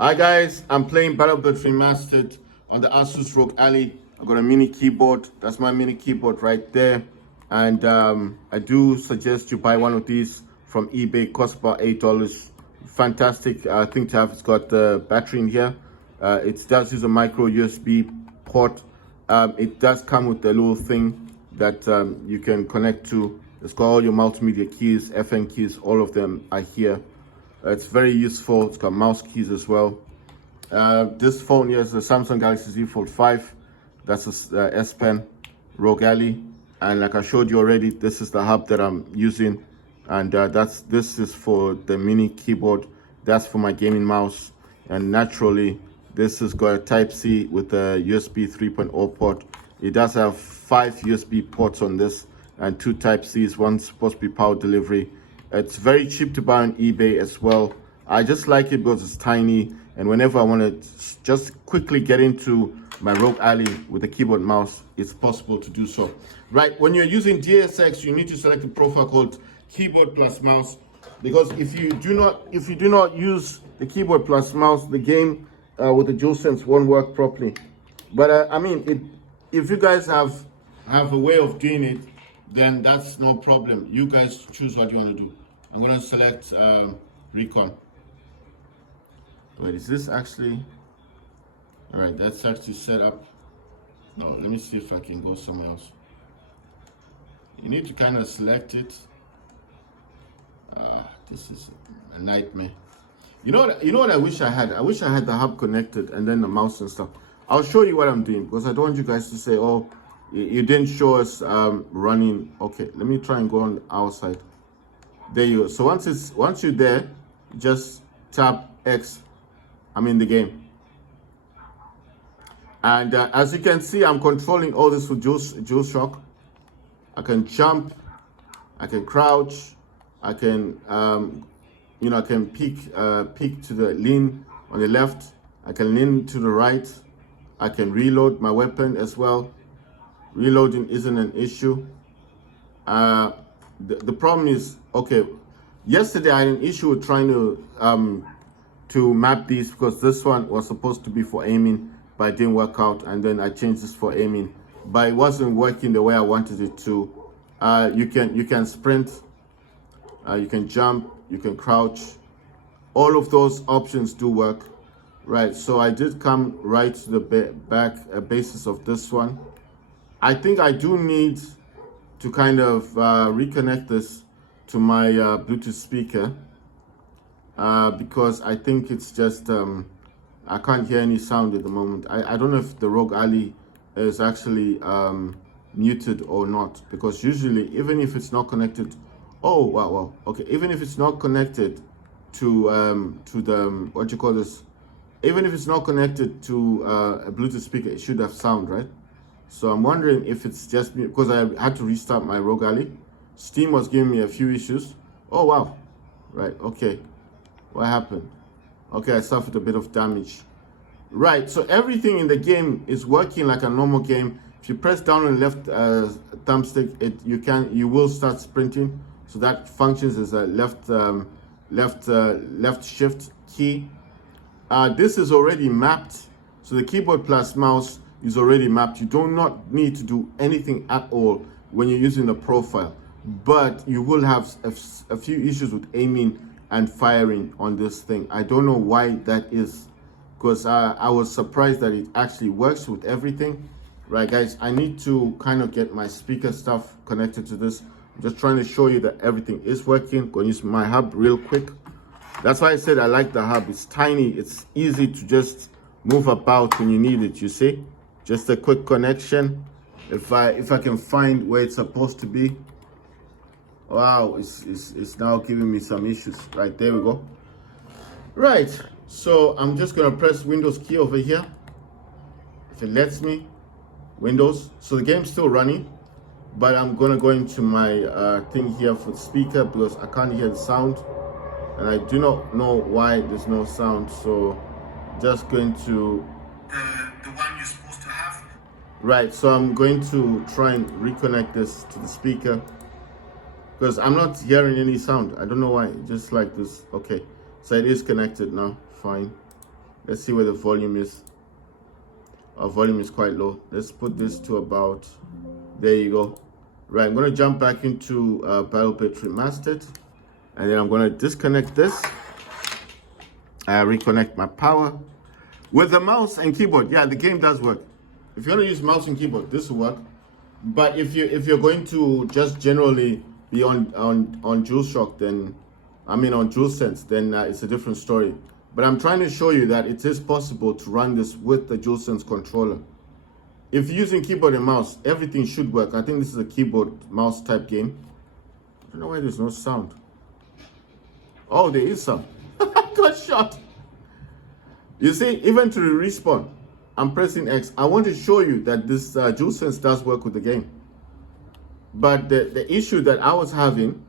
Hi guys, I'm playing BattleBit Remastered on the Asus ROG Ally. I got a mini keyboard. That's my mini keyboard right there. And I do suggest you buy one of these from eBay. Costs about $8. Fantastic thing to have. It's got the battery in here. It does use a micro USB port. It does come with a little thing that you can connect to. It's got all your multimedia keys, FN keys, all of them are here. It's very useful. It's got mouse keys as well. This phone here is the Samsung Galaxy Z Fold 5. That's a S Pen ROG Ally. And like I showed you already, this is the hub that I'm using. And this is for the mini keyboard. That's for my gaming mouse. And naturally, this has got a Type-C with a USB 3.0 port. It does have 5 USB ports on this and 2 Type-Cs. One's supposed to be power delivery. It's very cheap to buy on eBay as well. I just like it because it's tiny, and whenever I want to just quickly get into my ROG Ally with a keyboard and mouse, it's possible to do so. Right, when you're using DSX, you need to select a profile called keyboard plus mouse, because if you do not use the keyboard plus mouse, the game with the DualSense won't work properly. But I mean, if you guys have a way of doing it, then that's no problem. You guys choose what you want to do. I'm going to select Recon. Wait, is this actually... All right, that's actually set up. No, let me see if I can go somewhere else. You need to kind of select it. This is a nightmare. You know what I wish I had? I wish I had the hub connected and then the mouse and stuff. I'll show you what I'm doing, because I don't want you guys to say, oh, you didn't show us running. Okay, let me try and go on our side. There you go. So once you're there, just tap X. I'm in the game. And as you can see, I'm controlling all this with DualShock. I can jump, I can crouch, I can I can peek to the lean on the left, I can lean to the right, I can reload my weapon as well. Reloading isn't an issue. The problem is, okay, yesterday I had an issue with trying to map these, because this one was supposed to be for aiming, but it didn't work out, and then I changed this for aiming, but it wasn't working the way I wanted it to. You can sprint, you can jump, you can crouch. All of those options do work, right? So I did come right to the back basis of this one. I think I do need to kind of reconnect this to my Bluetooth speaker, because I think it's just I can't hear any sound at the moment. I don't know if the ROG Ally is actually muted or not, because usually, even if it's not connected, oh wow, okay, even if it's not connected to the what you call this, even if it's not connected to a Bluetooth speaker, it should have sound, right? So I'm wondering if it's just me, because I had to restart my ROG Ally. Steam was giving me a few issues. Oh wow, right, okay, what happened? Okay, I suffered a bit of damage. Right, so everything in the game is working like a normal game. If you press down on the left thumbstick, you will start sprinting. So that functions as a left shift key. This is already mapped, so the keyboard plus mouse is already mapped. You do not need to do anything at all when you're using the profile, but you will have a few issues with aiming and firing on this thing. I don't know why that is, because I was surprised that it actually works with everything. Right guys, I need to kind of get my speaker stuff connected to this. I'm just trying to show you that everything is working. Going to use my hub real quick. That's why I said I like the hub. It's tiny, it's easy to just move about when you need it, you see. Just a quick connection. If I can find where it's supposed to be. Wow, it's now giving me some issues. Right, there we go. Right, so I'm just gonna press Windows key over here. If it lets me, Windows. So the game's still running, but I'm gonna go into my thing here for the speaker, because I can't hear the sound. And I do not know why there's no sound, so just going to the one you're supposed to have. Right, so I'm going to try and reconnect this to the speaker, because I'm not hearing any sound. I don't know why, just like this. Okay, so it is connected now, fine. Let's see where the volume is. Our volume is quite low. Let's put this to about, there you go. Right, I'm gonna jump back into BattleBit Remastered, and then I'm gonna disconnect this. Reconnect my power. With the mouse and keyboard, yeah, the game does work. If you're gonna use mouse and keyboard, this will work. But if you're going to just generally be on DualShock, then on DualSense, then it's a different story. But I'm trying to show you that it is possible to run this with the DualSense controller. If you're using keyboard and mouse, everything should work. I think this is a keyboard mouse type game. I don't know why there's no sound. Oh, there is some. I got shot. You see, even to respawn, I'm pressing X. I want to show you that this DualSense does work with the game. But the issue that I was having,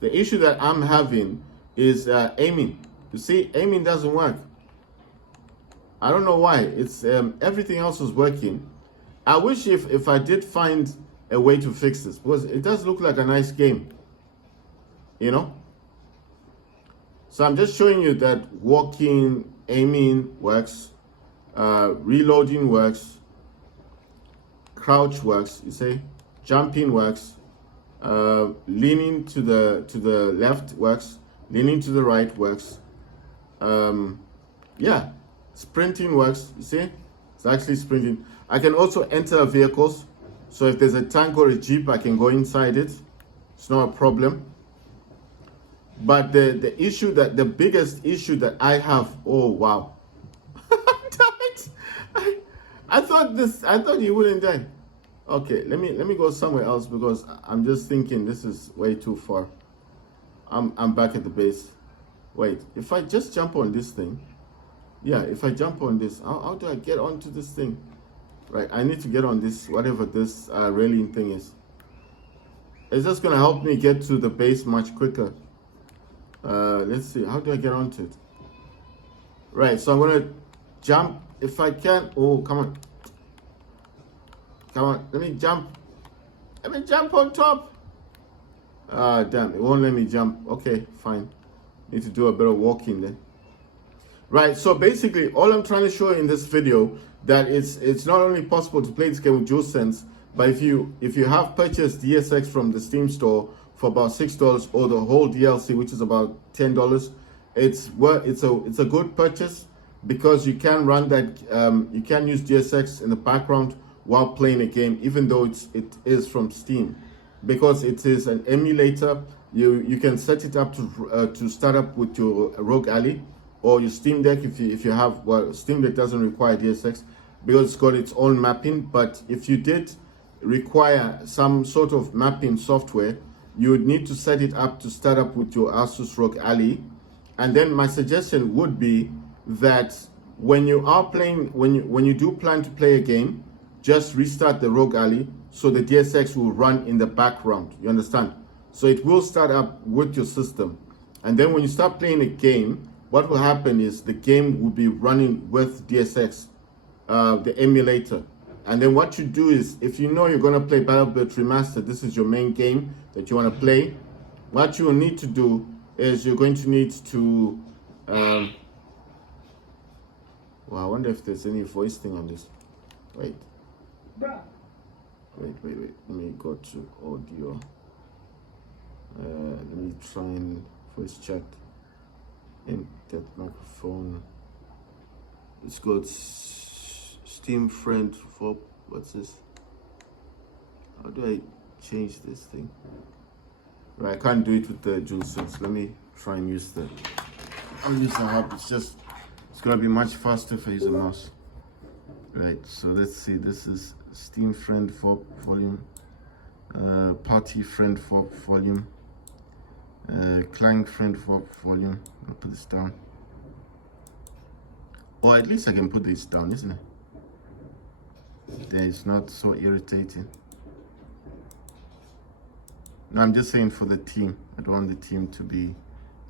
the issue that I'm having is aiming. You see, aiming doesn't work. I don't know why. It's everything else was working. I wish if I did find a way to fix this, because it does look like a nice game, you know. So I'm just showing you that walking, aiming works, reloading works, crouch works. You see, jumping works, leaning to the left works, leaning to the right works. Yeah, sprinting works. You see, it's actually sprinting. I can also enter vehicles. So if there's a tank or a jeep, I can go inside it. It's not a problem. But the biggest issue that I have, oh wow. Damn it. I thought you wouldn't die. Okay, let me go somewhere else, because I'm just thinking this is way too far. I'm back at the base. Wait, if I just jump on this thing, yeah, if I jump on this, how do I get onto this thing? Right, I need to get on this, whatever this railing thing is. It's just gonna help me get to the base much quicker. Let's see, how do I get onto it? Right, so I'm gonna jump if I can. Oh, come on. Come on, let me jump. Let me jump on top. Damn, it won't let me jump. Okay, fine. Need to do a bit of walking then. Right, so basically all I'm trying to show you in this video that it's not only possible to play this game with DualSense, but if you have purchased DSX from the Steam store for about $6 or the whole DLC, which is about $10, it's a good purchase, because you can run that you can use DSX in the background while playing a game, even though it is from Steam, because it is an emulator. You can set it up to start up with your ROG Ally or your Steam Deck if you have. Well, Steam Deck doesn't require DSX because it's got its own mapping, but if you did require some sort of mapping software, you would need to set it up to start up with your Asus ROG Ally. And then my suggestion would be that when you are playing, when you do plan to play a game, just restart the ROG Ally so the DSX will run in the background. You understand? So it will start up with your system, and then when you start playing a game, what will happen is the game will be running with DSX, the emulator. And then what you do is, if you know you're going to play BattleBit Remastered, this is your main game that you want to play, what you will need to do is you're going to need to well, I wonder if there's any voice thing on this. Wait, let me go to audio. Let me try and voice chat in that microphone. It's got Steam friend for, what's this? How do I change this thing? Right, I can't do it with the DualSense. Let me try and use the, I'll use the hub. It's gonna be much faster if I use a mouse. Right, so let's see, this is Steam friend for volume, party friend for volume, client friend for volume. I'll put this down. Or at least I can put this down, isn't it? Then it's not so irritating. No, I'm just saying for the team. I don't want the team to be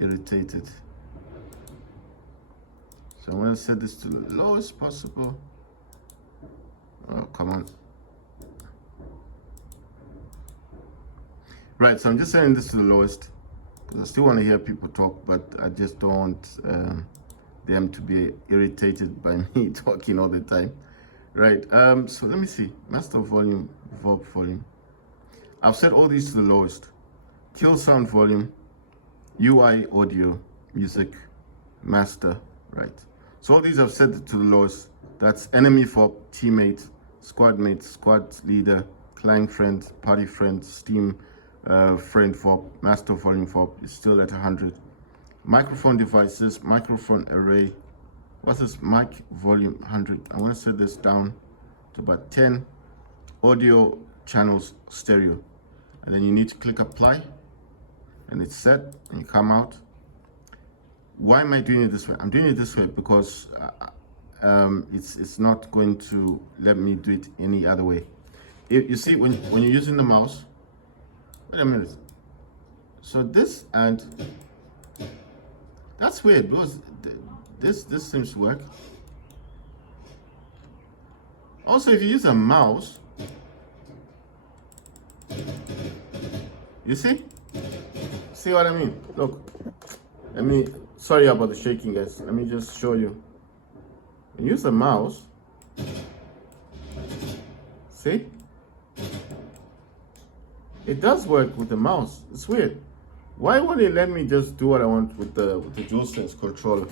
irritated. So I'm going to set this to the lowest possible. Oh, come on. Right, so I'm just setting this to the lowest, because I still want to hear people talk, but I just don't want them to be irritated by me talking all the time, right? So let me see. Master volume, VOB volume. I've set all these to the lowest. Kill sound volume, UI audio, music, master, right? So all these I've set to the lowest. That's enemy FOB, teammate, squad mate, squad leader, client friend, party friend, Steam friend FOB, master volume FOB is still at 100. Microphone devices, microphone array. What's this? Mic volume 100. I'm going to set this down to about 10. Audio channels stereo. And then you need to click apply. And it's set. And you come out. Why am I doing it this way? I'm doing it this way because it's not going to let me do it any other way. You see, when you're using the mouse, wait a minute. So this, and that's weird because this seems to work. Also, if you use a mouse, you see what I mean? Look, sorry about the shaking, guys. Let me just show you. Use the mouse. See? It does work with the mouse. It's weird. Why won't it let me just do what I want with the DualSense controller?